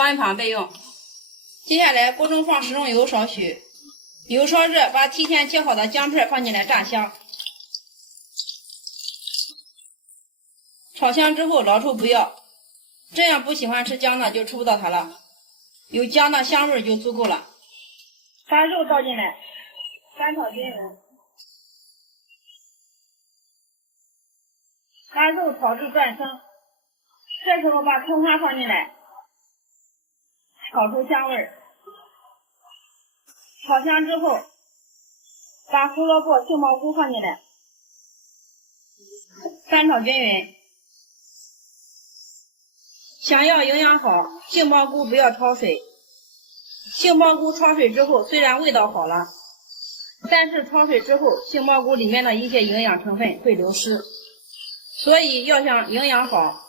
放一旁备用。接下来锅中放食用油少许，油烧热，把提前切好的姜片放进来炸香。炒香之后老抽不要，这样不喜欢吃姜的就吃不到它了，有姜的香味就足够了。把肉倒进来，翻炒均匀，把肉炒至断生。这时候把葱花放进来，炒出香味儿。炒香之后，把胡萝卜、杏鲍菇放进来，翻炒均匀。想要营养好，杏鲍菇不要焯水。杏鲍菇焯水之后，虽然味道好了，但是焯水之后，杏鲍菇里面的一些营养成分会流失，所以要想营养好，